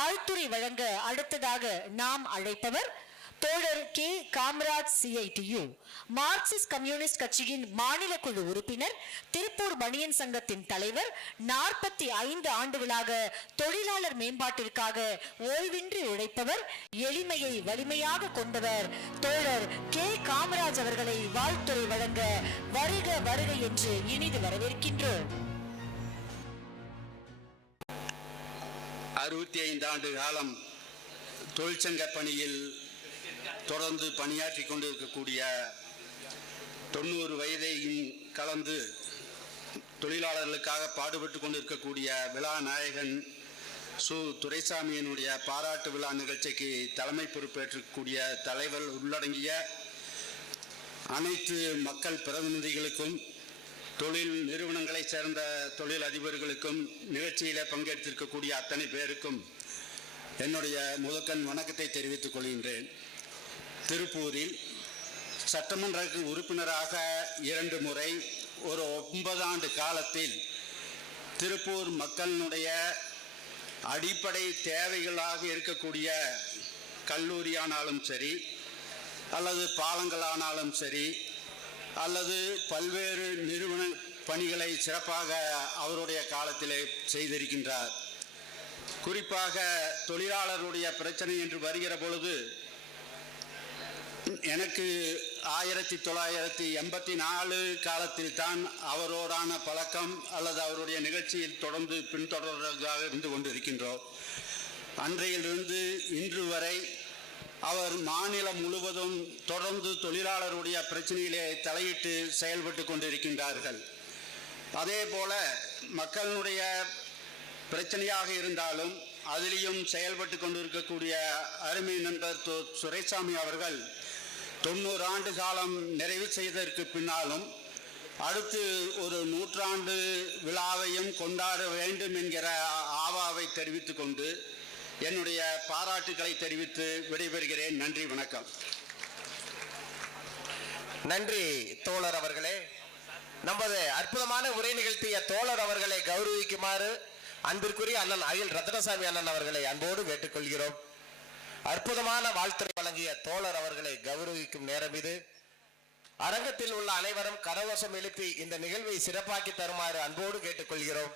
வாழ்த்துரை வழங்க அடுத்ததாக நாம் அழைப்பவர் தோழர் K Kamaraj, CITU Marxist communist கட்சியின் மாநில குழு உறுப்பினர், திருப்பூர் பனியன் சங்கத்தின் தலைவர், 45 ஆண்டுகளாக தொழிலாளர் மேம்பாட்டிற்காக ஓய்வின்றி உழைப்பவர், எளிமையை வலிமையாக கொண்டவர் தோழர் கே காமராஜ் அவர்களை வாழ்த்துரை வழங்க வருக வருக என்று இனிது வரவேற்கின்றோம். 65 ஆண்டு காலம் தொழிற்சங்க பணியில் தொடர்ந்து பணியாற்றி கொண்டிருக்கக்கூடிய 90 வயதையும் கலந்து தொழிலாளர்களுக்காக பாடுபட்டு கொண்டிருக்கக்கூடிய விழா நாயகன் சு. துரைசாமியினுடைய பாராட்டு விழா நிகழ்ச்சிக்கு தலைமை பொறுப்பேற்றக்கூடிய தலைவர் உள்ளடங்கிய அனைத்து மக்கள் பிரதிநிதிகளுக்கும், தொழில் நிறுவனங்களைச் சேர்ந்த தொழில் அதிபர்களுக்கும், நிகழ்ச்சியில் பங்கெடுத்திருக்கக்கூடிய அத்தனை பேருக்கும் என்னுடைய முதற்கண் வணக்கத்தை தெரிவித்துக் கொள்கின்றேன். திருப்பூரில் சட்டமன்ற உறுப்பினராக 2 முறை ஒரு 9 ஆண்டு காலத்தில் திருப்பூர் மக்களினுடைய அடிப்படை தேவைகளாக இருக்கக்கூடிய கல்லூரியானாலும் சரி, அல்லது பாலங்களானாலும் சரி, அல்லது பல்வேறு நிறுவன பணிகளை சிறப்பாக அவருடைய காலத்திலே செய்திருக்கின்றார். குறிப்பாக தொழிலாளருடைய பிரச்சனை என்று வருகிற பொழுது எனக்கு 1984 காலத்தில் தான் அவரோடான பழக்கம் அல்லது அவருடைய நிகழ்ச்சியில் தொடர்ந்து பின்தொடர்வதாக இருந்து கொண்டிருக்கின்றோம். அன்றையிலிருந்து இன்று வரை அவர் மாநிலம் முழுவதும் தொடர்ந்து தொழிலாளருடைய பிரச்சனையிலே தலையிட்டு செயல்பட்டு கொண்டிருக்கின்றார்கள். அதே போல மக்களுடைய பிரச்சனையாக இருந்தாலும் அதிலையும் செயல்பட்டு கொண்டிருக்கக்கூடிய அருமை நண்பர் துரைசாமி அவர்கள் 90 ஆண்டு காலம் நிறைவு செய்ததற்கு பின்னாலும் அடுத்து ஒரு 100 ஆண்டு விழாவையும் கொண்டாட வேண்டும் என்கிற ஆவாவை தெரிவித்து கொண்டு என்னுடைய பாராட்டுக்களை தெரிவித்து விடைபெறுகிறேன். நன்றி, வணக்கம். நன்றி தோழர் அவர்களே. நமது அற்புதமான உரை நிகழ்த்திய தோழர் அவர்களை கௌரவிக்குமாறு அன்பிற்குரிய அண்ணன் அகில் ரத்னசாமி அண்ணன் அவர்களை அன்போடு கேட்டுக்கொள்கிறோம். அற்புதமான வாழ்த்துரை வழங்கிய தோழர் அவர்களை கௌரவிக்கும் நேரம் இது. அரங்கத்தில் உள்ள அனைவரும் கரகோஷம் எழுப்பி இந்த நிகழ்வை சிறப்பாக்கி தருமாறு அன்போடு கேட்டுக்கொள்கிறோம்.